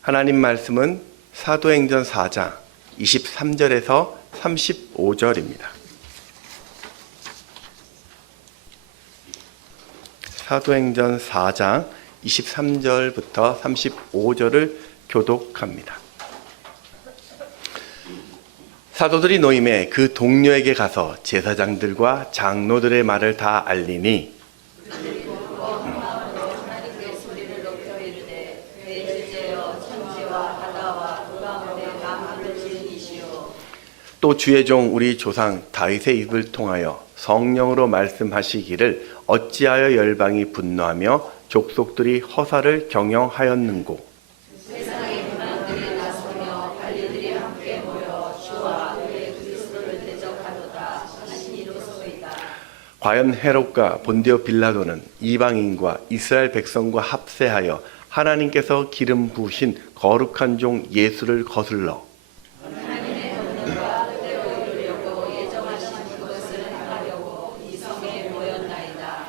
하나님 말씀은 사도행전 4장 23절에서 35절입니다. 사도행전 4장 23절부터 35절을 교독합니다. 사도들이 노임에 그 동료에게 가서 제사장들과 장로들의 말을 다 알리니 또 주의 종 우리 조상 다윗의 입을 통하여 성령으로 말씀하시기를 어찌하여 열방이 분노하며 족속들이 허사를 경영하였는고. 세상의 문화들이 나서며 관리들이 함께 모여 주와 그의 그리스도를 대적하도다 하시니로소이다. 과연 헤롯과 본디오 빌라도는 이방인과 이스라엘 백성과 합세하여 하나님께서 기름 부으신 거룩한 종 예수를 거슬러 하나님의 권능과 뜻대로 이루려고 예정하신 그것을 행하려고 이 성에 모였나이다.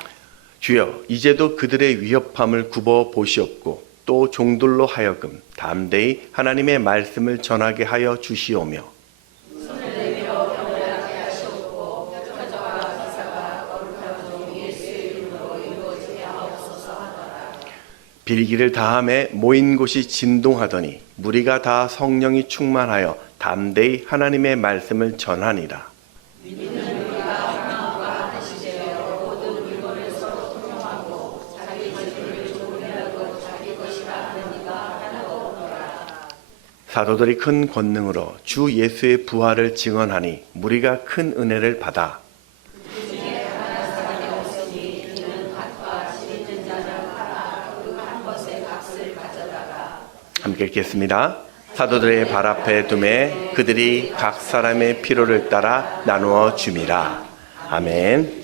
주여 이제도 그들의 위협함을 굽어 보시옵고 또 종들로 하여금 담대히 하나님의 말씀을 전하게 하여 주시오며 손을 내밀어 병을 낫게 하시옵고 표적과 기사가 거룩한 종 예수의 이름으로 이루어지게 하옵소서 하더라. 빌기를 다함에 모인 곳이 진동하더니 무리가 다 성령이 충만하여 담대히 하나님의 말씀을 전하니라. 믿는 우리가 하나님과 하나씩 되어 모든 물건을 서로 통용하고 자기 재물을 조금이라도 자기 것이라 하는 이가 하나도 없노라. 사도들이 큰 권능으로 주 예수의 부활을 증언하니 무리가 큰 은혜를 받아 그중에 하나 사람이 없으니 이는 밭과 집 있는 자를 팔아 그 한 것의 값을 가져다가. 함께 읽겠습니다. 사도들의 발 앞에 두매 그들이 각 사람의 필요를 따라 나누어 줌이라. 아멘.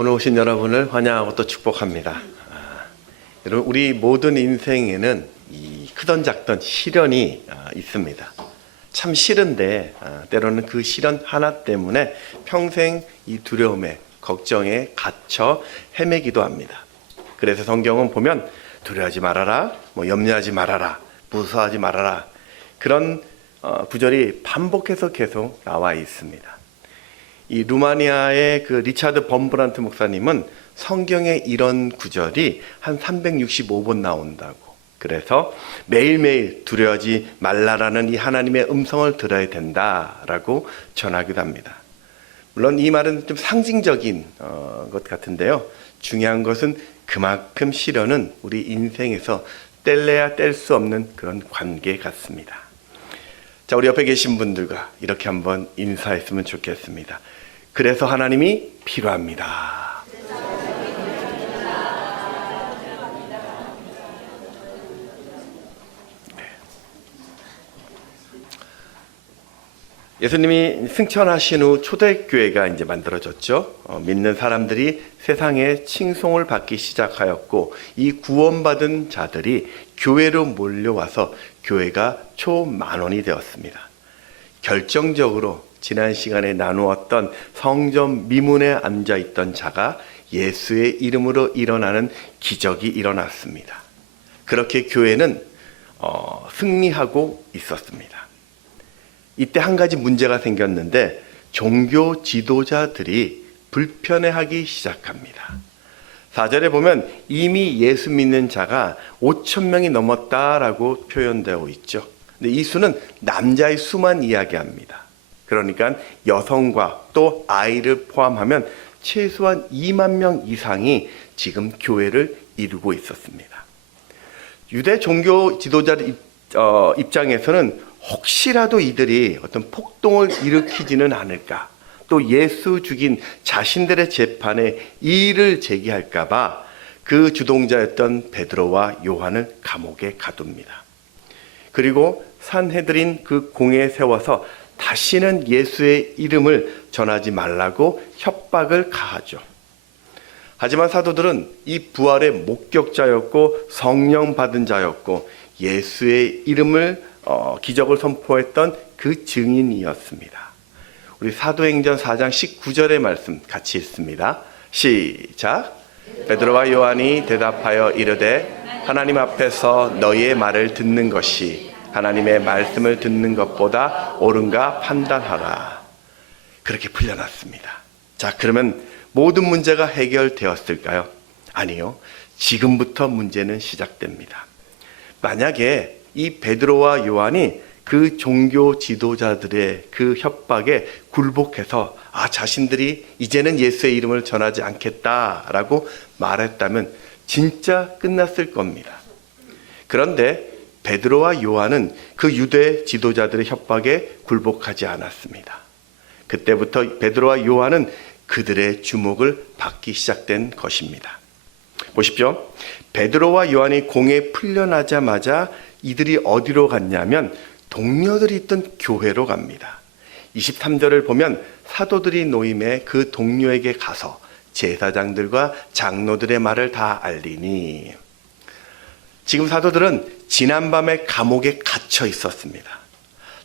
오늘 오신 여러분을 환영하고 또 축복합니다. 여러분, 우리 모든 인생에는 이 크던 작던 시련이 있습니다. 참 싫은데 때로는 그 시련 하나 때문에 평생 이 두려움에 걱정에 갇혀 헤매기도 합니다. 그래서 성경은 보면 두려워하지 말아라, 염려하지 말아라, 무서워하지 말아라, 그런 구절이 반복해서 계속 나와 있습니다. 이 루마니아의 그 리차드 범브란트 목사님은 성경에 이런 구절이 한 365번 나온다고, 그래서 매일매일 두려워하지 말라라는 이 하나님의 음성을 들어야 된다라고 전하기도 합니다. 물론 이 말은 좀 상징적인 것 같은데요. 중요한 것은 그만큼 시련은 우리 인생에서 뗄래야 뗄 수 없는 그런 관계 같습니다. 자, 우리 옆에 계신 분들과 이렇게 한번 인사했으면 좋겠습니다. 그래서 하나님이 필요합니다. 예수님이 승천하신 후 초대교회가 이제 만들어졌죠. 믿는 사람들이 세상에 칭송을 받기 시작하였고, 이 구원받은 자들이 교회로 몰려와서 교회가 초만원이 되었습니다. 결정적으로 지난 시간에 나누었던 성전 미문에 앉아있던 자가 예수의 이름으로 일어나는 기적이 일어났습니다. 그렇게 교회는 승리하고 있었습니다. 이때 한 가지 문제가 생겼는데 종교 지도자들이 불편해하기 시작합니다. 4절에 보면 이미 예수 믿는 자가 5,000명이 넘었다라고 표현되어 있죠. 근데 이 수는 남자의 수만 이야기합니다. 그러니까 여성과 또 아이를 포함하면 최소한 2만 명 이상이 지금 교회를 이루고 있었습니다. 유대 종교 지도자들 입장에서는 혹시라도 이들이 어떤 폭동을 일으키지는 않을까, 또 예수 죽인 자신들의 재판에 이의를 제기할까봐 그 주동자였던 베드로와 요한을 감옥에 가둡니다. 그리고 산헤드린 그 공회에 세워서 다시는 예수의 이름을 전하지 말라고 협박을 가하죠. 하지만 사도들은 이 부활의 목격자였고 성령 받은 자였고 예수의 이름을 기적을 선포했던 그 증인이었습니다. 우리 사도행전 4장 19절의 말씀 같이 읽습니다. 시작. 베드로와 요한이 대답하여 이르되 하나님 앞에서 너희의 말을 듣는 것이 하나님의 말씀을 듣는 것보다 옳은가 판단하라. 그렇게 풀려났습니다. 자, 그러면 모든 문제가 해결되었을까요? 아니요. 지금부터 문제는 시작됩니다. 만약에 이 베드로와 요한이 그 종교 지도자들의 그 협박에 굴복해서 자신들이 이제는 예수의 이름을 전하지 않겠다라고 말했다면 진짜 끝났을 겁니다. 그런데 베드로와 요한은 그 유대 지도자들의 협박에 굴복하지 않았습니다. 그때부터 베드로와 요한은 그들의 주목을 받기 시작된 것입니다. 보십시오. 베드로와 요한이 공에 풀려나자마자 이들이 어디로 갔냐면 동료들이 있던 교회로 갑니다. 23절을 보면 사도들이 노임에 그 동료에게 가서 제사장들과 장로들의 말을 다 알리니, 지금 사도들은 지난밤에 감옥에 갇혀 있었습니다.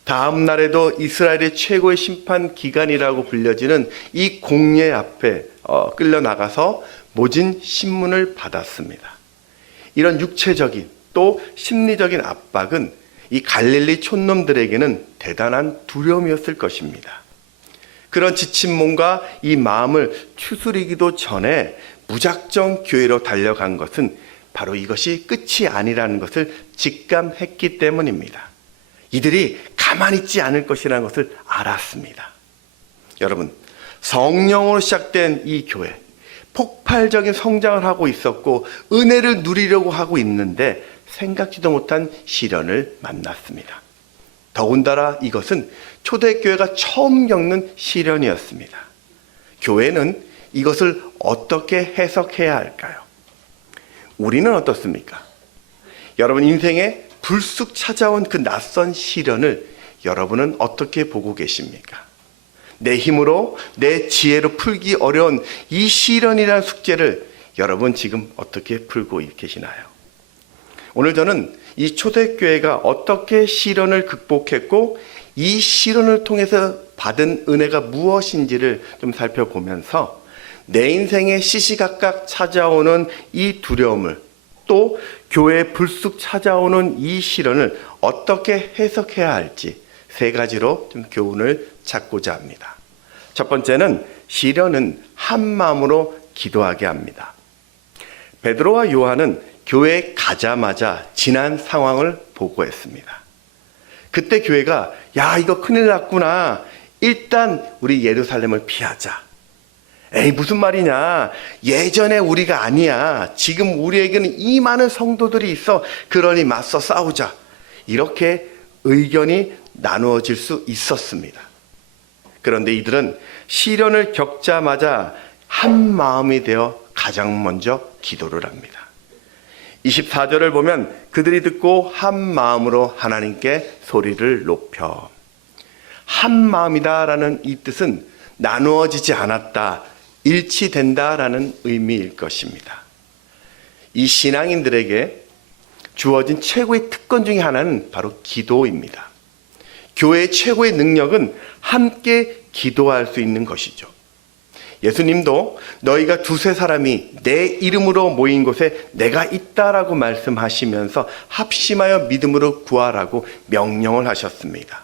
다음 날에도 이스라엘의 최고의 심판 기관이라고 불려지는 이 공회 앞에 끌려나가서 모진 신문을 받았습니다. 이런 육체적인 또 심리적인 압박은 이 갈릴리 촌놈들에게는 대단한 두려움이었을 것입니다. 그런 지친 몸과 이 마음을 추스리기도 전에 무작정 교회로 달려간 것은 바로 이것이 끝이 아니라는 것을 직감했기 때문입니다. 이들이 가만히 있지 않을 것이라는 것을 알았습니다. 여러분, 성령으로 시작된 이 교회, 폭발적인 성장을 하고 있었고 은혜를 누리려고 하고 있는데 생각지도 못한 시련을 만났습니다. 더군다나 이것은 초대교회가 처음 겪는 시련이었습니다. 교회는 이것을 어떻게 해석해야 할까요? 우리는 어떻습니까? 여러분 인생에 불쑥 찾아온 그 낯선 시련을 여러분은 어떻게 보고 계십니까? 내 힘으로, 내 지혜로 풀기 어려운 이 시련이라는 숙제를 여러분 지금 어떻게 풀고 계시나요? 오늘 저는 이 초대교회가 어떻게 시련을 극복했고 이 시련을 통해서 받은 은혜가 무엇인지를 좀 살펴보면서 내 인생에 시시각각 찾아오는 이 두려움을, 또 교회에 불쑥 찾아오는 이 시련을 어떻게 해석해야 할지 세 가지로 좀 교훈을 찾고자 합니다. 첫 번째는 시련은 한 마음으로 기도하게 합니다. 베드로와 요한은 교회에 가자마자 지난 상황을 보고했습니다. 그때 교회가 야, 이거 큰일 났구나. 일단 우리 예루살렘을 피하자. 에이, 무슨 말이냐. 예전에 우리가 아니야. 지금 우리에게는 이 많은 성도들이 있어. 그러니 맞서 싸우자. 이렇게 의견이 나누어질 수 있었습니다. 그런데 이들은 시련을 겪자마자 한 마음이 되어 가장 먼저 기도를 합니다. 24절을 보면 그들이 듣고 한 마음으로 하나님께 소리를 높여. 한 마음이다라는 이 뜻은 나누어지지 않았다, 일치된다라는 의미일 것입니다. 이 신앙인들에게 주어진 최고의 특권 중에 하나는 바로 기도입니다. 교회의 최고의 능력은 함께 기도할 수 있는 것이죠. 예수님도 너희가 두세 사람이 내 이름으로 모인 곳에 내가 있다라고 말씀하시면서 합심하여 믿음으로 구하라고 명령을 하셨습니다.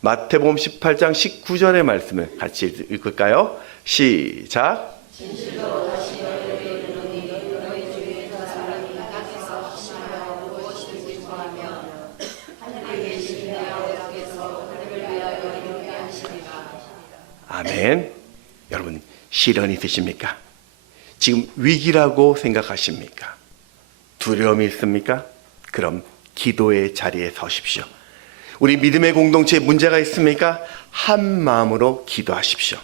마태복음 18장 19절의 말씀을 같이 읽을까요? 시작. 진실로 다시 너희에게 이르노니 너희 중에 한 사람이 땅에서 합심하여 무엇이든지 구하면 하늘에 계신 내 아버지께서 그를 위하여 이루게 하시리라. 아멘. 여러분, 시련이 있으십니까? 지금 위기라고 생각하십니까? 두려움이 있습니까? 그럼 기도의 자리에 서십시오. 우리 믿음의 공동체에 문제가 있습니까? 한 마음으로 기도하십시오.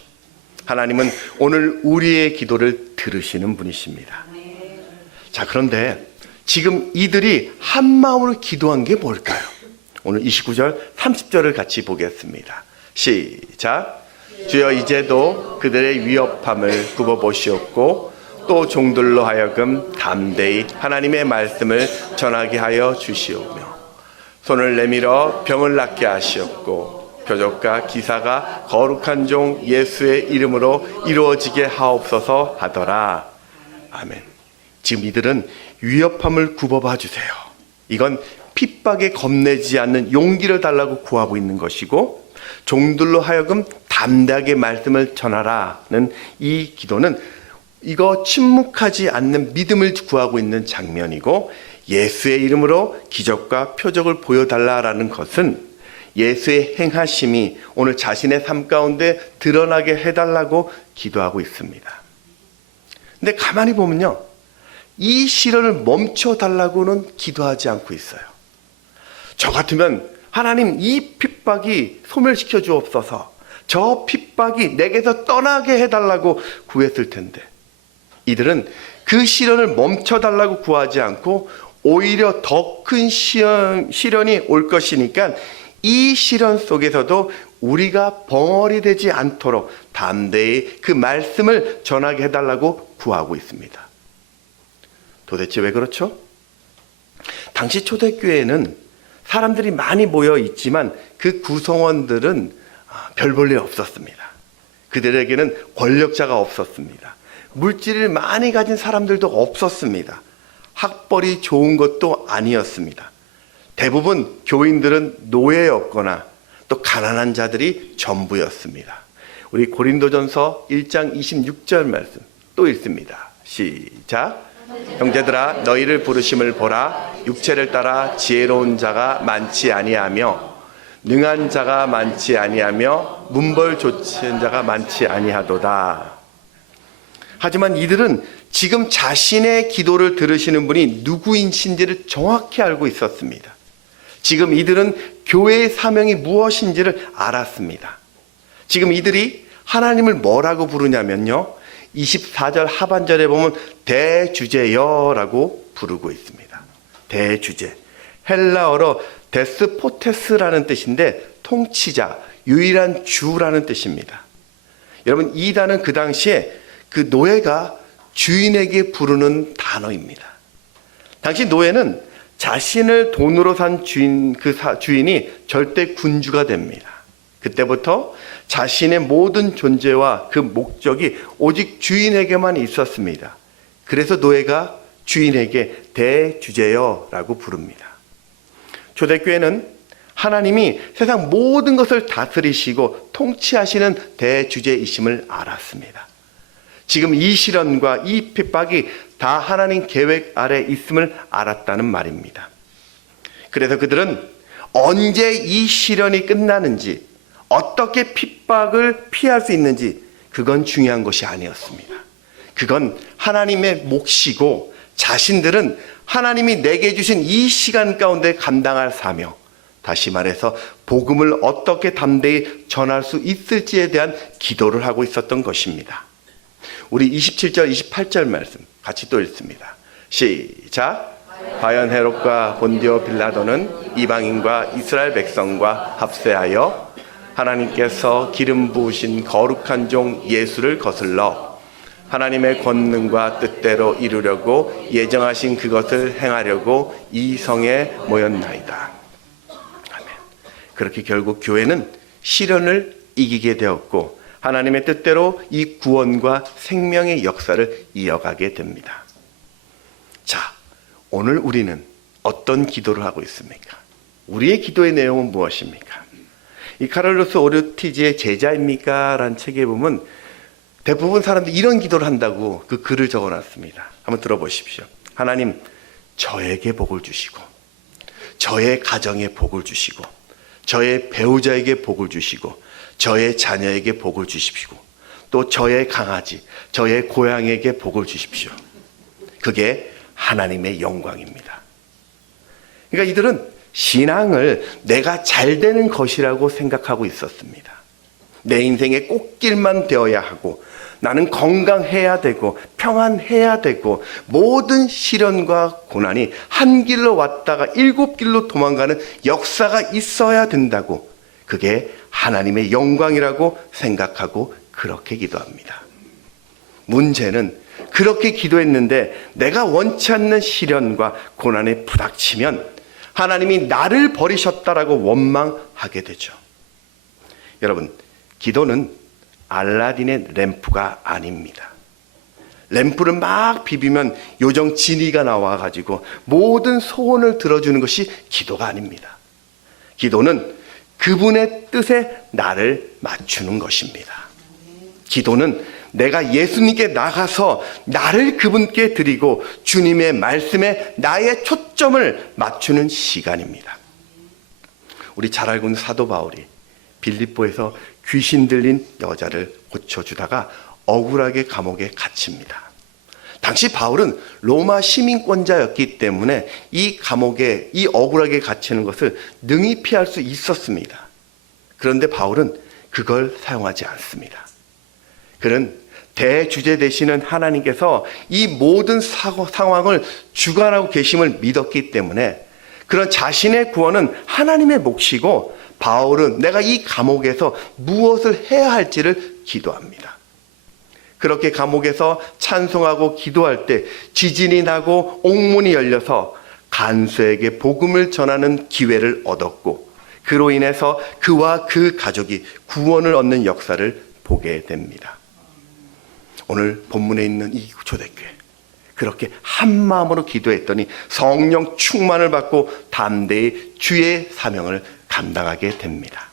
하나님은 오늘 우리의 기도를 들으시는 분이십니다. 자, 그런데 지금 이들이 한 마음으로 기도한 게 뭘까요? 오늘 29절, 30절을 같이 보겠습니다. 시작. 주여, 이제도 그들의 위협함을 굽어보시옵고 또 종들로 하여금 담대히 하나님의 말씀을 전하게 하여 주시오며 손을 내밀어 병을 낫게 하시옵고 표적과 기사가 거룩한 종 예수의 이름으로 이루어지게 하옵소서 하더라. 아멘. 지금 이들은 위협함을 굽어봐 주세요. 이건 핍박에 겁내지 않는 용기를 달라고 구하고 있는 것이고, 종들로 하여금 담대하게 말씀을 전하라는 이 기도는 이거 침묵하지 않는 믿음을 구하고 있는 장면이고, 예수의 이름으로 기적과 표적을 보여달라라는 것은 예수의 행하심이 오늘 자신의 삶 가운데 드러나게 해달라고 기도하고 있습니다. 근데 가만히 보면요, 이 시련을 멈춰달라고는 기도하지 않고 있어요. 저 같으면 하나님, 이 핍박이 소멸시켜 주옵소서, 저 핍박이 내게서 떠나게 해달라고 구했을 텐데, 이들은 그 시련을 멈춰달라고 구하지 않고 오히려 더 큰 시련이 올 것이니까 이 시련 속에서도 우리가 벙어리 되지 않도록 담대히 그 말씀을 전하게 해달라고 구하고 있습니다. 도대체 왜 그렇죠? 당시 초대교회에는 사람들이 많이 모여 있지만 그 구성원들은 별 볼 일 없었습니다. 그들에게는 권력자가 없었습니다. 물질을 많이 가진 사람들도 없었습니다. 학벌이 좋은 것도 아니었습니다. 대부분 교인들은 노예였거나 또 가난한 자들이 전부였습니다. 우리 고린도전서 1장 26절 말씀 또 읽습니다. 시작. 형제들아, 너희를 부르심을 보라. 육체를 따라 지혜로운 자가 많지 아니하며 능한 자가 많지 아니하며 문벌 좋은 자가 많지 아니하도다. 하지만 이들은 지금 자신의 기도를 들으시는 분이 누구인지를 정확히 알고 있었습니다. 지금 이들은 교회의 사명이 무엇인지를 알았습니다. 지금 이들이 하나님을 뭐라고 부르냐면요, 24절 하반절에 보면 대주제여라고 부르고 있습니다. 대주제. 헬라어로 데스포테스라는 뜻인데 통치자, 유일한 주라는 뜻입니다. 여러분, 이단은 그 당시에 그 노예가 주인에게 부르는 단어입니다. 당시 노예는 자신을 돈으로 산 주인이 절대 군주가 됩니다. 그때부터 자신의 모든 존재와 그 목적이 오직 주인에게만 있었습니다. 그래서 노예가 주인에게 대주제여라고 부릅니다. 초대교회는 하나님이 세상 모든 것을 다스리시고 통치하시는 대주제이심을 알았습니다. 지금 이 시련과 이 핍박이 다 하나님 계획 아래 있음을 알았다는 말입니다. 그래서 그들은 언제 이 시련이 끝나는지, 어떻게 핍박을 피할 수 있는지 그건 중요한 것이 아니었습니다. 그건 하나님의 몫이고 자신들은 하나님이 내게 주신 이 시간 가운데 감당할 사명, 다시 말해서 복음을 어떻게 담대히 전할 수 있을지에 대한 기도를 하고 있었던 것입니다. 우리 27절, 28절 말씀 같이 또 읽습니다. 시작. 과연 헤롯과 본디오 빌라도는 이방인과 이스라엘 백성과 합세하여 하나님께서 기름 부으신 거룩한 종 예수를 거슬러 하나님의 권능과 뜻대로 이루려고 예정하신 그것을 행하려고 이 성에 모였나이다. 아멘. 그렇게 결국 교회는 시련을 이기게 되었고 하나님의 뜻대로 이 구원과 생명의 역사를 이어가게 됩니다. 자, 오늘 우리는 어떤 기도를 하고 있습니까? 우리의 기도의 내용은 무엇입니까? 이 카를로스 오르티지의 제자입니까? 라는 책에 보면 대부분 사람들이 이런 기도를 한다고 그 글을 적어놨습니다. 한번 들어보십시오. 하나님, 저에게 복을 주시고 저의 가정에 복을 주시고 저의 배우자에게 복을 주시고 저의 자녀에게 복을 주십시오. 또 저의 강아지, 저의 고양이에게 복을 주십시오. 그게 하나님의 영광입니다. 그러니까 이들은 신앙을 내가 잘 되는 것이라고 생각하고 있었습니다. 내 인생의 꽃길만 되어야 하고 나는 건강해야 되고 평안해야 되고 모든 시련과 고난이 한 길로 왔다가 7길로 도망가는 역사가 있어야 된다고, 그게 하나님의 영광이라고 생각하고 그렇게 기도합니다. 문제는 그렇게 기도했는데 내가 원치 않는 시련과 고난에 부닥치면 하나님이 나를 버리셨다라고 원망하게 되죠. 여러분, 기도는 알라딘의 램프가 아닙니다. 램프를 막 비비면 요정 지니가 나와가지고 모든 소원을 들어주는 것이 기도가 아닙니다. 기도는 그분의 뜻에 나를 맞추는 것입니다. 기도는 내가 예수님께 나가서 나를 그분께 드리고 주님의 말씀에 나의 초점을 맞추는 시간입니다. 우리 잘 알고 있는 사도 바울이 빌립보에서 귀신 들린 여자를 고쳐주다가 억울하게 감옥에 갇힙니다. 당시 바울은 로마 시민권자였기 때문에 이 감옥에 이 억울하게 갇히는 것을 능히 피할 수 있었습니다. 그런데 바울은 그걸 사용하지 않습니다. 그는 대주제 되시는 하나님께서 이 모든 상황을 주관하고 계심을 믿었기 때문에 그런 자신의 구원은 하나님의 몫이고 바울은 내가 이 감옥에서 무엇을 해야 할지를 기도합니다. 그렇게 감옥에서 찬송하고 기도할 때 지진이 나고 옥문이 열려서 간수에게 복음을 전하는 기회를 얻었고 그로 인해서 그와 그 가족이 구원을 얻는 역사를 보게 됩니다. 오늘 본문에 있는 이 초대교회, 그렇게 한 마음으로 기도했더니 성령 충만을 받고 담대히 주의 사명을 감당하게 됩니다.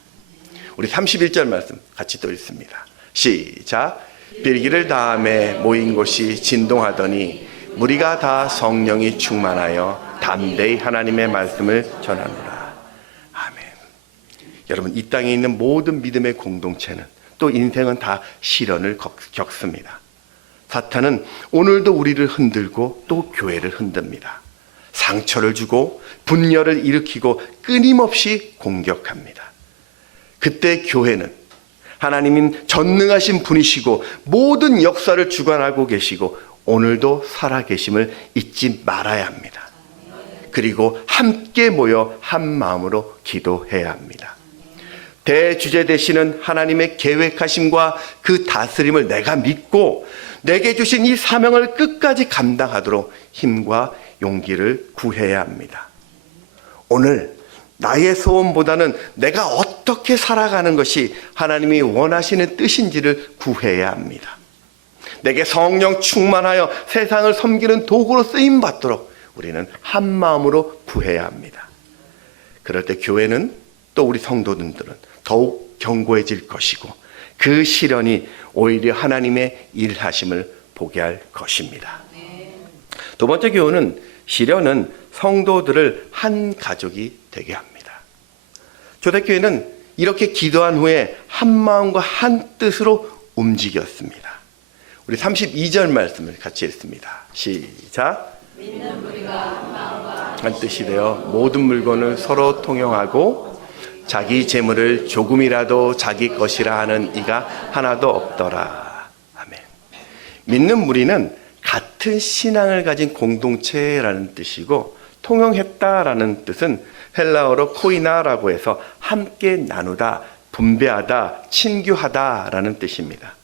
우리 31절 말씀 같이 또 읽습니다. 시작. 빌기를 다음에 모인 곳이 진동하더니 무리가 다 성령이 충만하여 담대히 하나님의 말씀을 전하노라. 아멘. 여러분, 이 땅에 있는 모든 믿음의 공동체는 또 인생은 다 시련을 겪습니다. 사탄은 오늘도 우리를 흔들고 또 교회를 흔듭니다. 상처를 주고 분열을 일으키고 끊임없이 공격합니다. 그때 교회는 하나님인 전능하신 분이시고 모든 역사를 주관하고 계시고 오늘도 살아계심을 잊지 말아야 합니다. 그리고 함께 모여 한 마음으로 기도해야 합니다. 대주제 되시는 하나님의 계획하심과 그 다스림을 내가 믿고 내게 주신 이 사명을 끝까지 감당하도록 힘과 용기를 구해야 합니다. 오늘 나의 소원보다는 내가 어떻게 살아가는 것이 하나님이 원하시는 뜻인지를 구해야 합니다. 내게 성령 충만하여 세상을 섬기는 도구로 쓰임받도록 우리는 한 마음으로 구해야 합니다. 그럴 때 교회는 또 우리 성도들은 더욱 견고해질 것이고 그 시련이 오히려 하나님의 일하심을 보게 할 것입니다. 두 번째 교훈은 시련은 성도들을 한 가족이 되게 합니다. 초대교회는 이렇게 기도한 후에 한 마음과 한 뜻으로 움직였습니다. 우리 32절 말씀을 같이 읽습니다. 시작. 믿는 우리가 한 마음과 한 뜻이 되어 모든 물건을 서로 통용하고 자기 재물을 조금이라도 자기 것이라 하는 이가 하나도 없더라. 아멘. 믿는 무리는 같은 신앙을 가진 공동체라는 뜻이고 통용했다라는 뜻은 헬라어로 코이나라고 해서 함께 나누다, 분배하다, 친교하다라는 뜻입니다.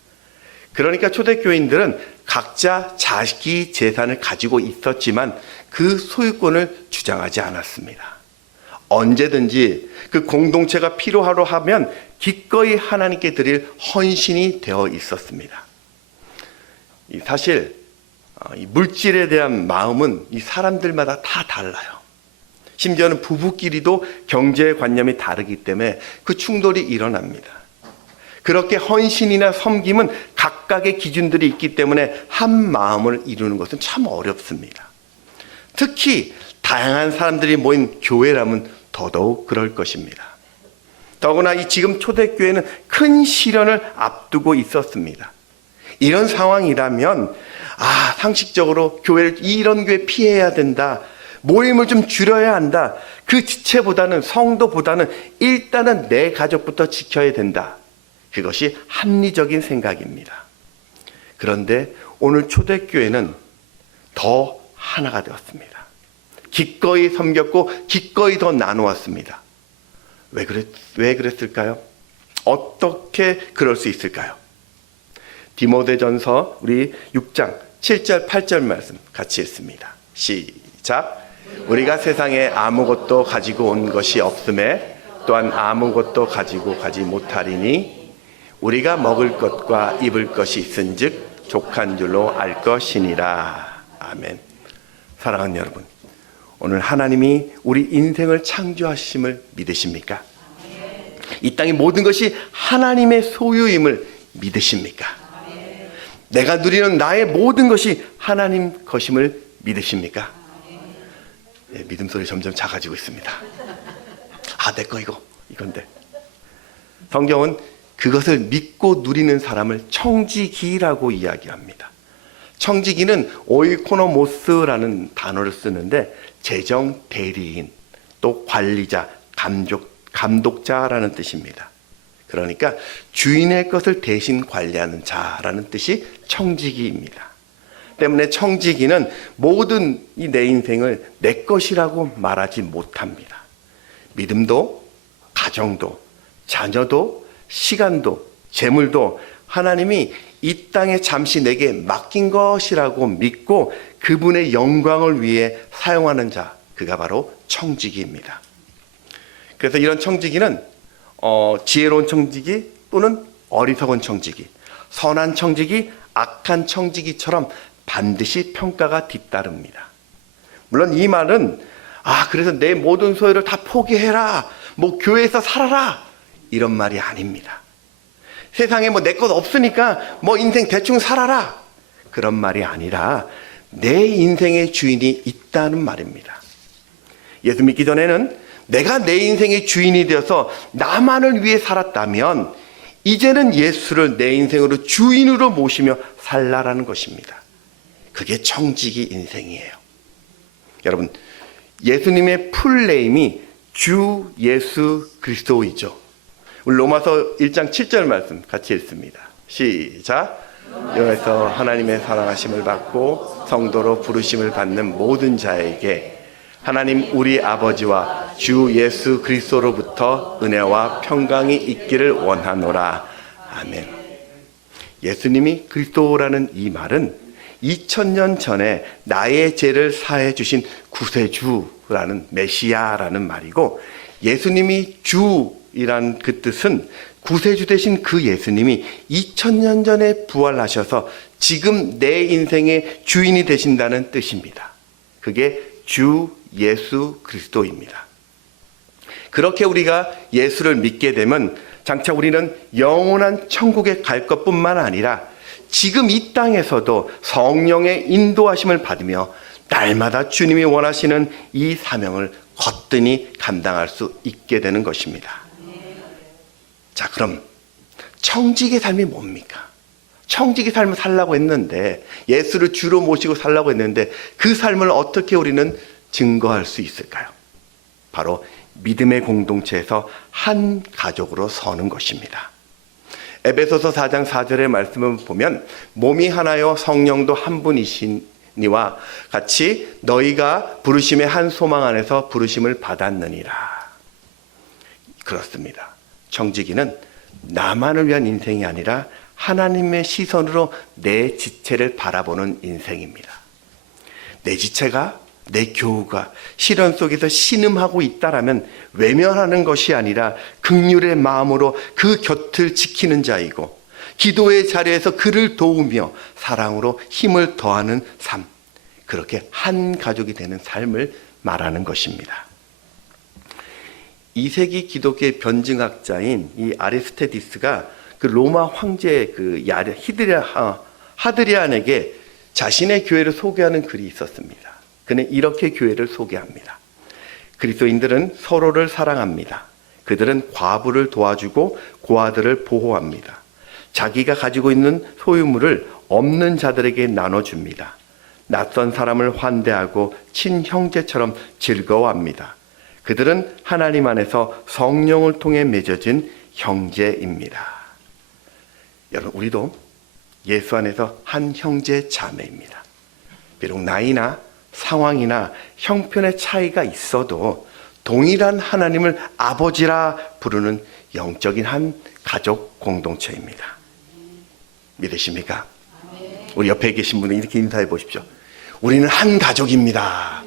그러니까 초대교인들은 각자 자기 재산을 가지고 있었지만 그 소유권을 주장하지 않았습니다. 언제든지 그 공동체가 필요하러 하면 기꺼이 하나님께 드릴 헌신이 되어 있었습니다. 사실 이 물질에 대한 마음은 이 사람들마다 다 달라요. 심지어는 부부끼리도 경제관념이 다르기 때문에 그 충돌이 일어납니다. 그렇게 헌신이나 섬김은 각각의 기준들이 있기 때문에 한 마음을 이루는 것은 참 어렵습니다. 특히 다양한 사람들이 모인 교회라면 더더욱 그럴 것입니다. 더구나 이 지금 초대교회는 큰 시련을 앞두고 있었습니다. 이런 상황이라면 상식적으로 이런 교회 피해야 된다. 모임을 좀 줄여야 한다. 그 지체보다는 성도보다는 일단은 내 가족부터 지켜야 된다. 그것이 합리적인 생각입니다. 그런데 오늘 초대교회는 더 하나가 되었습니다. 기꺼이 섬겼고 기꺼이 더 나누었습니다. 왜 그랬을까요? 어떻게 그럴 수 있을까요? 디모데전서 우리 6장 7절 8절 말씀 같이 읽습니다. 시작. 우리가 세상에 아무것도 가지고 온 것이 없음에 또한 아무것도 가지고 가지 못하리니 우리가 먹을 것과 입을 것이 있은즉 족한 줄로 알 것이니라. 아멘. 사랑하는 여러분, 오늘 하나님이 우리 인생을 창조하심을 믿으십니까? 이 땅의 모든 것이 하나님의 소유임을 믿으십니까? 내가 누리는 나의 모든 것이 하나님 것임을 믿으십니까? 네, 믿음 소리 점점 작아지고 있습니다. 내 거 이건데. 성경은 그것을 믿고 누리는 사람을 청지기라고 이야기합니다. 청지기는 오이코노모스라는 단어를 쓰는데 재정 대리인, 또 관리자, 감독자라는 뜻입니다. 그러니까 주인의 것을 대신 관리하는 자라는 뜻이 청지기입니다. 때문에 청지기는 모든 이 내 인생을 내 것이라고 말하지 못합니다. 믿음도, 가정도, 자녀도, 시간도, 재물도 하나님이 이 땅에 잠시 내게 맡긴 것이라고 믿고 그분의 영광을 위해 사용하는 자, 그가 바로 청지기입니다. 그래서 이런 청지기는 지혜로운 청지기 또는 어리석은 청지기, 선한 청지기, 악한 청지기처럼 반드시 평가가 뒤따릅니다. 물론 이 말은 그래서 내 모든 소유를 다 포기해라, 교회에서 살아라, 이런 말이 아닙니다. 세상에 내 것 없으니까 인생 대충 살아라, 그런 말이 아니라 내 인생의 주인이 있다는 말입니다. 예수 믿기 전에는 내가 내 인생의 주인이 되어서 나만을 위해 살았다면 이제는 예수를 내 인생으로 주인으로 모시며 살라라는 것입니다. 그게 청지기 인생이에요. 여러분, 예수님의 풀네임이 주 예수 그리스도이죠. 우리 로마서 1장 7절 말씀 같이 읽습니다. 시작. 여기서 하나님의 사랑하심을 받고 성도로 부르심을 받는 모든 자에게 하나님 우리 아버지와 주 예수 그리스도로부터 은혜와 평강이 있기를 원하노라. 아멘. 예수님이 그리스도라는 이 말은 2000년 전에 나의 죄를 사해 주신 구세주라는 메시아라는 말이고, 예수님이 주이란 그 뜻은 구세주 되신 그 예수님이 2000년 전에 부활하셔서 지금 내 인생의 주인이 되신다는 뜻입니다. 그게 주 예수 그리스도입니다. 그렇게 우리가 예수를 믿게 되면 장차 우리는 영원한 천국에 갈 것뿐만 아니라 지금 이 땅에서도 성령의 인도하심을 받으며 날마다 주님이 원하시는 이 사명을 거뜬히 감당할 수 있게 되는 것입니다. 자, 그럼 청지기 삶이 뭡니까? 청지기 삶을 살라고 했는데, 예수를 주로 모시고 살라고 했는데 그 삶을 어떻게 우리는 증거할 수 있을까요? 바로 믿음의 공동체에서 한 가족으로 서는 것입니다. 에베소서 4장 4절의 말씀을 보면 몸이 하나요 성령도 한 분이시니와 같이 너희가 부르심의 한 소망 안에서 부르심을 받았느니라. 그렇습니다. 청지기는 나만을 위한 인생이 아니라 하나님의 시선으로 내 지체를 바라보는 인생입니다. 내 지체가, 내 교우가 시련 속에서 신음하고 있다라면 외면하는 것이 아니라 긍휼의 마음으로 그 곁을 지키는 자이고, 기도의 자리에서 그를 도우며 사랑으로 힘을 더하는 삶, 그렇게 한 가족이 되는 삶을 말하는 것입니다. 2세기 기독교의 변증학자인 이 아리스테디스가 그 로마 황제 그 하드리안에게 자신의 교회를 소개하는 글이 있었습니다. 그는 이렇게 교회를 소개합니다. 그리스도인들은 서로를 사랑합니다. 그들은 과부를 도와주고 고아들을 보호합니다. 자기가 가지고 있는 소유물을 없는 자들에게 나눠줍니다. 낯선 사람을 환대하고 친형제처럼 즐거워합니다. 그들은 하나님 안에서 성령을 통해 맺어진 형제입니다. 여러분, 우리도 예수 안에서 한 형제 자매입니다. 비록 나이나 상황이나 형편의 차이가 있어도 동일한 하나님을 아버지라 부르는 영적인 한 가족 공동체입니다. 믿으십니까? 우리 옆에 계신 분은 이렇게 인사해 보십시오. 우리는 한 가족입니다.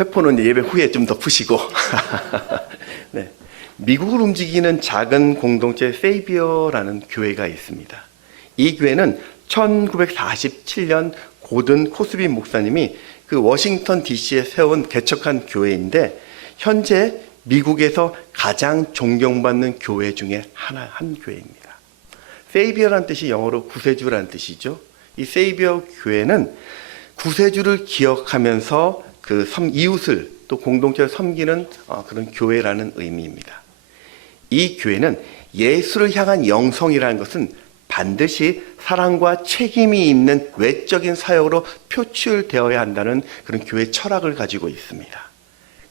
회포는 예배 후에 좀 더 푸시고 네. 미국을 움직이는 작은 공동체 세이비어라는 교회가 있습니다. 이 교회는 1947년 고든 코스비 목사님이 그 워싱턴 DC에 세운 개척한 교회인데, 현재 미국에서 가장 존경받는 교회 중에 한 교회입니다. 세이비어라는 뜻이 영어로 구세주라는 뜻이죠. 이 세이비어 교회는 구세주를 기억하면서 그 이웃을 또 공동체를 섬기는 그런 교회라는 의미입니다. 이 교회는 예수를 향한 영성이라는 것은 반드시 사랑과 책임이 있는 외적인 사역으로 표출되어야 한다는 그런 교회 철학을 가지고 있습니다.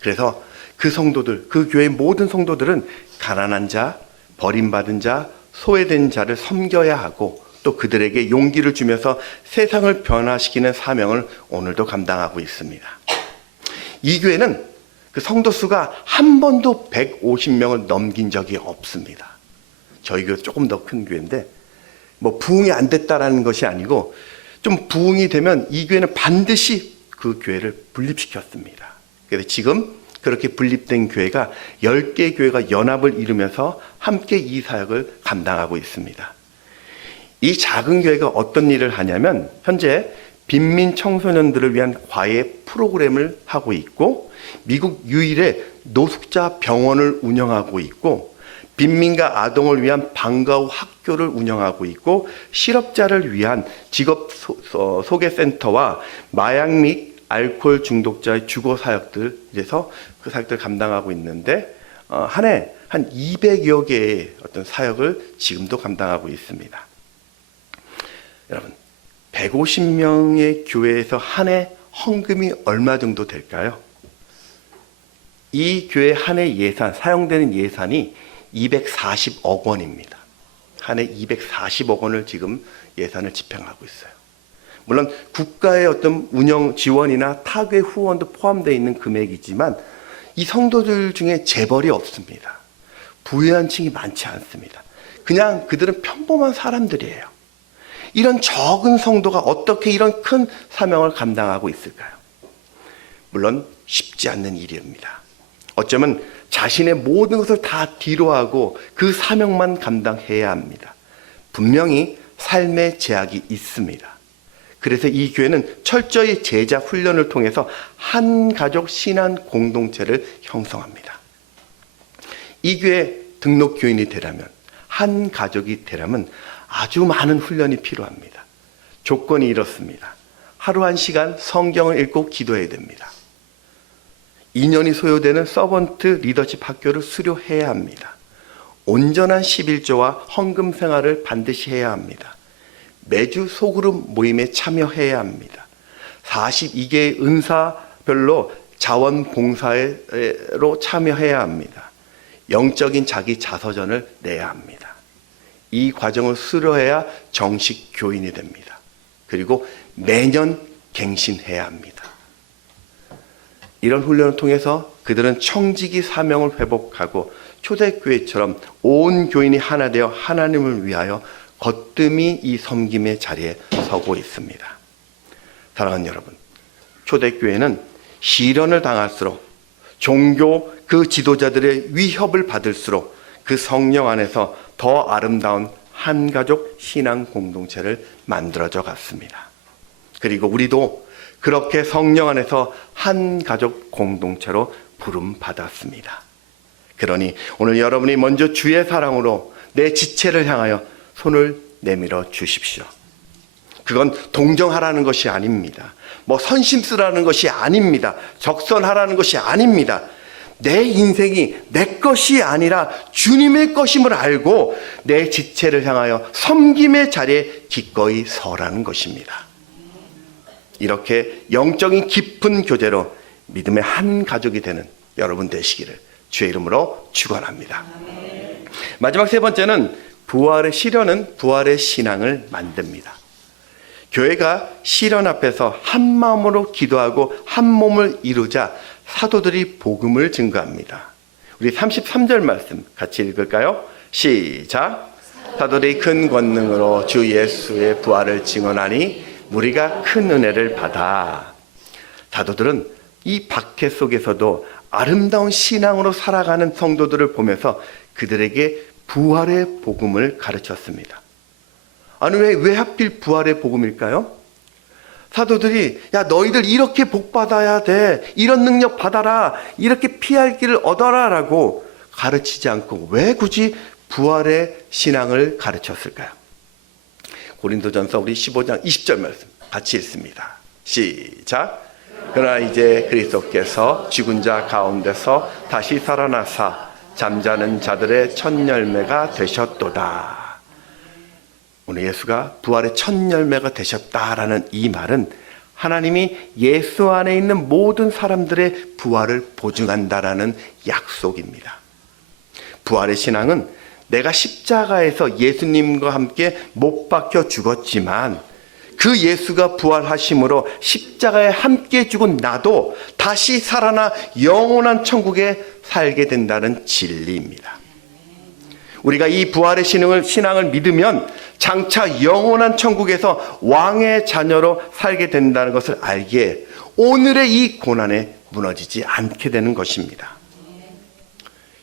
그래서 그 성도들, 그 교회 모든 성도들은 가난한 자, 버림받은 자, 소외된 자를 섬겨야 하고, 또 그들에게 용기를 주면서 세상을 변화시키는 사명을 오늘도 감당하고 있습니다. 이 교회는 그 성도 수가 한 번도 150명을 넘긴 적이 없습니다. 저희 교회 조금 더 큰 교회인데, 뭐 부흥이 안 됐다라는 것이 아니고, 좀 부흥이 되면 이 교회는 반드시 그 교회를 분립시켰습니다. 그래서 지금 그렇게 분립된 교회가 10개 교회가 연합을 이루면서 함께 이 사역을 감당하고 있습니다. 이 작은 교회가 어떤 일을 하냐면, 현재 빈민 청소년들을 위한 과외 프로그램을 하고 있고, 미국 유일의 노숙자 병원을 운영하고 있고, 빈민과 아동을 위한 방과 후 학교를 운영하고 있고, 실업자를 위한 직업 소개센터와 마약 및 알코올 중독자의 주거 사역들에서 그 사역들을 감당하고 있는데, 한 해 한 200여 개의 어떤 사역을 지금도 감당하고 있습니다. 여러분, 150명의 교회에서 한 해 헌금이 얼마 정도 될까요? 이 교회 한 해 예산, 사용되는 예산이 240억 원입니다. 한 해 240억 원을 지금 예산을 집행하고 있어요. 물론 국가의 어떤 운영 지원이나 타계 후원도 포함되어 있는 금액이지만 이 성도들 중에 재벌이 없습니다. 부유한 층이 많지 않습니다. 그냥 그들은 평범한 사람들이에요. 이런 적은 성도가 어떻게 이런 큰 사명을 감당하고 있을까요? 물론 쉽지 않는 일입니다. 어쩌면 자신의 모든 것을 다 뒤로하고 그 사명만 감당해야 합니다. 분명히 삶의 제약이 있습니다. 그래서 이 교회는 철저히 제자 훈련을 통해서 한 가족 신앙 공동체를 형성합니다. 이 교회 등록 교인이 되려면, 한 가족이 되려면 아주 많은 훈련이 필요합니다. 조건이 이렇습니다. 하루 1시간 성경을 읽고 기도해야 됩니다. 2년이 소요되는 서번트 리더십 학교를 수료해야 합니다. 온전한 11조와 헌금 생활을 반드시 해야 합니다. 매주 소그룹 모임에 참여해야 합니다. 42개의 은사별로 자원봉사로 참여해야 합니다. 영적인 자기 자서전을 내야 합니다. 이 과정을 수료해야 정식 교인이 됩니다. 그리고 매년 갱신해야 합니다. 이런 훈련을 통해서 그들은 청지기 사명을 회복하고 초대교회처럼 온 교인이 하나 되어 하나님을 위하여 거뜸히 이 섬김의 자리에 서고 있습니다. 사랑하는 여러분, 초대교회는 시련을 당할수록 종교 그 지도자들의 위협을 받을수록 그 성령 안에서 더 아름다운 한가족 신앙 공동체를 만들어져 갔습니다. 그리고 우리도 그렇게 성령 안에서 한가족 공동체로 부름받았습니다. 그러니 오늘 여러분이 먼저 주의 사랑으로 내 지체를 향하여 손을 내밀어 주십시오. 그건 동정하라는 것이 아닙니다. 선심 쓰라는 것이 아닙니다. 적선하라는 것이 아닙니다. 내 인생이 내 것이 아니라 주님의 것임을 알고 내 지체를 향하여 섬김의 자리에 기꺼이 서라는 것입니다. 이렇게 영적인 깊은 교제로 믿음의 한 가족이 되는 여러분 되시기를 주의 이름으로 축원합니다. 마지막 세 번째는 부활의 시련은 부활의 신앙을 만듭니다. 교회가 시련 앞에서 한 마음으로 기도하고 한 몸을 이루자 사도들이 복음을 증거합니다. 우리 33절 말씀 같이 읽을까요? 시작. 사도들이 큰 권능으로 주 예수의 부활을 증언하니 무리가 큰 은혜를 받아. 사도들은 이 박해 속에서도 아름다운 신앙으로 살아가는 성도들을 보면서 그들에게 부활의 복음을 가르쳤습니다. 아니 왜 하필 부활의 복음일까요? 사도들이 야 너희들 이렇게 복 받아야 돼, 이런 능력 받아라, 이렇게 피할 길을 얻어라 라고 가르치지 않고 왜 굳이 부활의 신앙을 가르쳤을까요? 고린도전서 우리 15장 20절 말씀 같이 읽습니다. 시작. 그러나 이제 그리스도께서 죽은 자 가운데서 다시 살아나사 잠자는 자들의 첫 열매가 되셨도다. 오늘 예수가 부활의 첫 열매가 되셨다라는 이 말은 하나님이 예수 안에 있는 모든 사람들의 부활을 보증한다라는 약속입니다. 부활의 신앙은 내가 십자가에서 예수님과 함께 못 박혀 죽었지만 그 예수가 부활하심으로 십자가에 함께 죽은 나도 다시 살아나 영원한 천국에 살게 된다는 진리입니다. 우리가 이 부활의 신앙을 믿으면 장차 영원한 천국에서 왕의 자녀로 살게 된다는 것을 알기에 오늘의 이 고난에 무너지지 않게 되는 것입니다.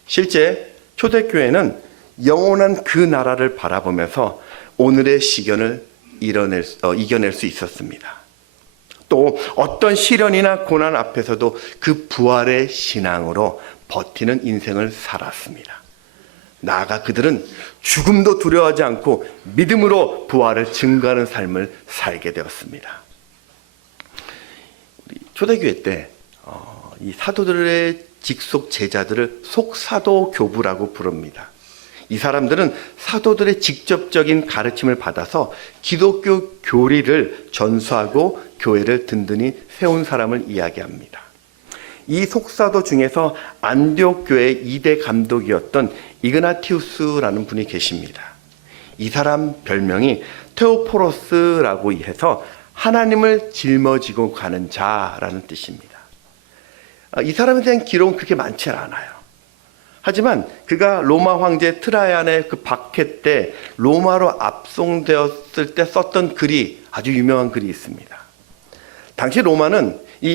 실제 초대교회는 영원한 그 나라를 바라보면서 오늘의 시련을 이겨낼 수 있었습니다. 또 어떤 시련이나 고난 앞에서도 그 부활의 신앙으로 버티는 인생을 살았습니다. 나아가 그들은 죽음도 두려워하지 않고 믿음으로 부활을 증거하는 삶을 살게 되었습니다. 우리 초대교회 때 이 사도들의 직속 제자들을 속사도 교부라고 부릅니다. 이 사람들은 사도들의 직접적인 가르침을 받아서 기독교 교리를 전수하고 교회를 든든히 세운 사람을 이야기합니다. 이 속사도 중에서 안디옥 교회 2대 감독이었던 이그나티우스라는 분이 계십니다. 이 사람 별명이 테오포로스라고 해서 하나님을 짊어지고 가는 자라는 뜻입니다. 이 사람에 대한 기록은 그렇게 많지 않아요. 하지만 그가 로마 황제 트라이안의 그 박해 때 로마로 압송되었을 때 썼던 글이 아주 유명한 글이 있습니다. 당시 로마는 이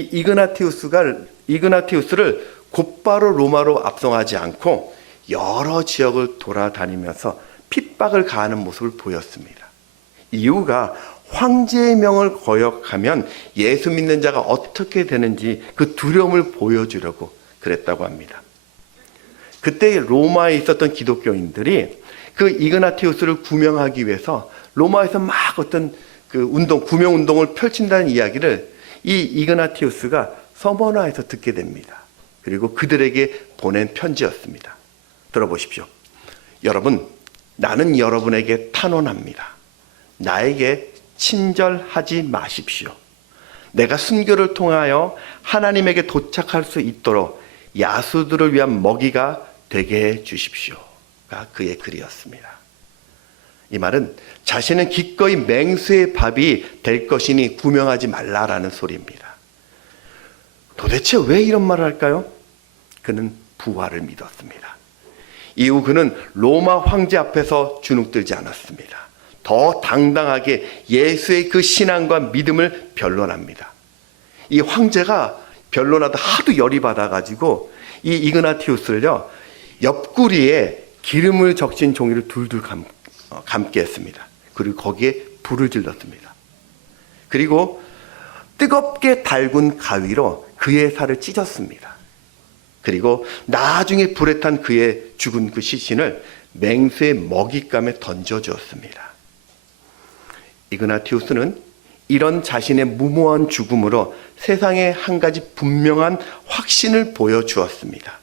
이그나티우스를 곧바로 로마로 압송하지 않고 여러 지역을 돌아다니면서 핍박을 가하는 모습을 보였습니다. 이유가 황제의 명을 거역하면 예수 믿는 자가 어떻게 되는지 그 두려움을 보여주려고 그랬다고 합니다. 그때 로마에 있었던 기독교인들이 그 이그나티우스를 구명하기 위해서 로마에서 막 어떤 그 구명 운동을 펼친다는 이야기를 이 이그나티우스가 서머나에서 듣게 됩니다. 그리고 그들에게 보낸 편지였습니다. 들어보십시오. 여러분, 나는 여러분에게 탄원합니다. 나에게 친절하지 마십시오. 내가 순교를 통하여 하나님에게 도착할 수 있도록 야수들을 위한 먹이가 되게 해 주십시오가 그의 글이었습니다. 이 말은 자신은 기꺼이 맹수의 밥이 될 것이니 구명하지 말라라는 소리입니다. 도대체 왜 이런 말을 할까요? 그는 부활을 믿었습니다. 이후 그는 로마 황제 앞에서 주눅들지 않았습니다. 더 당당하게 예수의 그 신앙과 믿음을 변론합니다. 이 황제가 변론하다 하도 열이 받아가지고 이 이그나티우스를요, 옆구리에 기름을 적신 종이를 둘둘 감게 했습니다. 그리고 거기에 불을 질렀습니다. 그리고 뜨겁게 달군 가위로 그의 살을 찢었습니다. 그리고 나중에 불에 탄 그의 죽은 그 시신을 맹수의 먹잇감에 던져주었습니다. 이그나티우스는 이런 자신의 무모한 죽음으로 세상에 한 가지 분명한 확신을 보여주었습니다.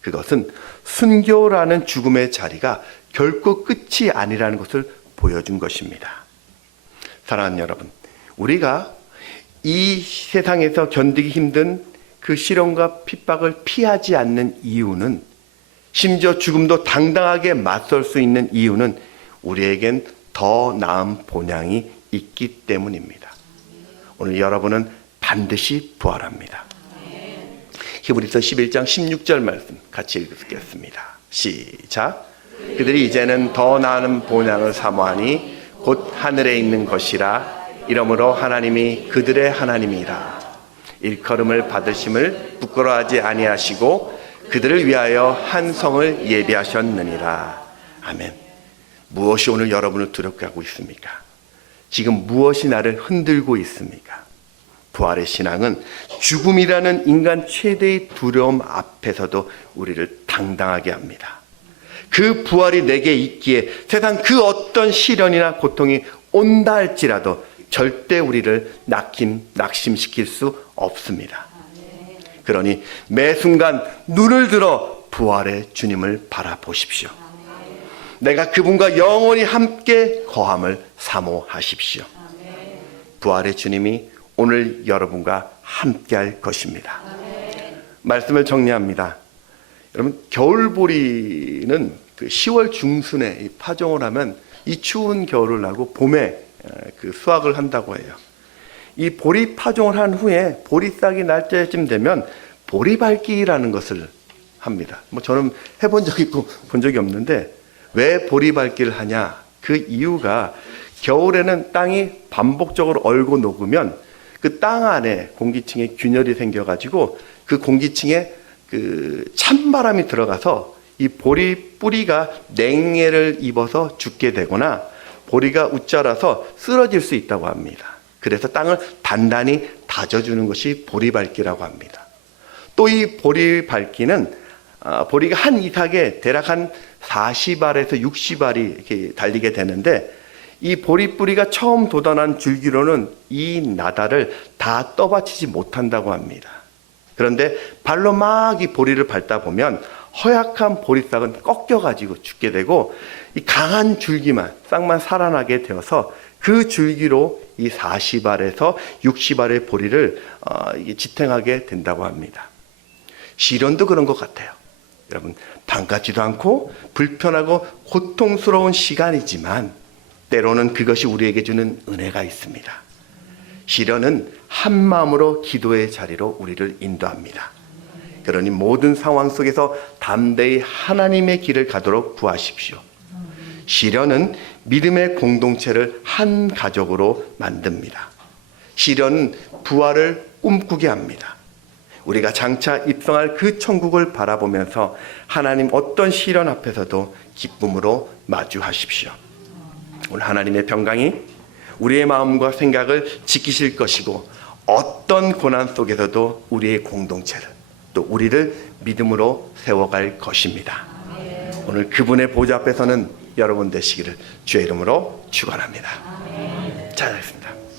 그것은 순교라는 죽음의 자리가 결코 끝이 아니라는 것을 보여준 것입니다. 사랑하는 여러분, 우리가 이 세상에서 견디기 힘든 그 시련과 핍박을 피하지 않는 이유는, 심지어 죽음도 당당하게 맞설 수 있는 이유는 우리에겐 더 나은 본향이 있기 때문입니다. 오늘 여러분은 반드시 부활합니다. 히브리서 11장 16절 말씀 같이 읽겠습니다. 시작. 그들이 이제는 더 나은 본향을 사모하니 곧 하늘에 있는 것이라. 이러므로 하나님이 그들의 하나님이라. 일컬음을 받으심을 부끄러워하지 아니하시고 그들을 위하여 한 성을 예비하셨느니라. 아멘. 무엇이 오늘 여러분을 두렵게 하고 있습니까? 지금 무엇이 나를 흔들고 있습니까? 부활의 신앙은 죽음이라는 인간 최대의 두려움 앞에서도 우리를 당당하게 합니다. 그 부활이 내게 있기에 세상 그 어떤 시련이나 고통이 온다 할지라도 절대 우리를 낙심시킬 수 없습니다. 그러니 매 순간 눈을 들어 부활의 주님을 바라보십시오. 내가 그분과 영원히 함께 거함을 사모하십시오. 부활의 주님이 오늘 여러분과 함께 할 것입니다. 말씀을 정리합니다. 여러분, 겨울보리는 그 10월 중순에 파종을 하면 이 추운 겨울을 나고 봄에 그 수확을 한다고 해요. 이 보리 파종을 한 후에 보리싹이 날 때쯤 되면 보리밟기라는 것을 합니다. 저는 해본 적이 있고 본 적이 없는데, 왜 보리밟기를 하냐? 그 이유가 겨울에는 땅이 반복적으로 얼고 녹으면 그 땅 안에 공기층에 균열이 생겨가지고 그 공기층에 그 찬바람이 들어가서 이 보리 뿌리가 냉해를 입어서 죽게 되거나 보리가 웃자라서 쓰러질 수 있다고 합니다. 그래서 땅을 단단히 다져주는 것이 보리밟기라고 합니다. 또 이 보리밟기는 보리가 한 이삭에 대략 한 40알에서 60알이 이렇게 달리게 되는데, 이 보리 뿌리가 처음 돋아난 줄기로는 이 나달을 다 떠받치지 못한다고 합니다. 그런데 발로 막 이 보리를 밟다 보면 허약한 보리싹은 꺾여가지고 죽게 되고, 이 강한 줄기만, 싹만 살아나게 되어서 그 줄기로 이 40알에서 60알의 보리를 지탱하게 된다고 합니다. 시련도 그런 것 같아요. 여러분, 반갑지도 않고 불편하고 고통스러운 시간이지만 때로는 그것이 우리에게 주는 은혜가 있습니다. 시련은 한 마음으로 기도의 자리로 우리를 인도합니다. 그러니 모든 상황 속에서 담대히 하나님의 길을 가도록 구하십시오. 시련은 믿음의 공동체를 한 가족으로 만듭니다. 시련은 부활을 꿈꾸게 합니다. 우리가 장차 입성할 그 천국을 바라보면서 하나님 어떤 시련 앞에서도 기쁨으로 마주하십시오. 오늘 하나님의 평강이 우리의 마음과 생각을 지키실 것이고 어떤 고난 속에서도 우리의 공동체를 또 우리를 믿음으로 세워갈 것입니다. 오늘 그분의 보좌 앞에서는 여러분 되시기를 주의 이름으로 축원합니다. 잘 하겠습니다.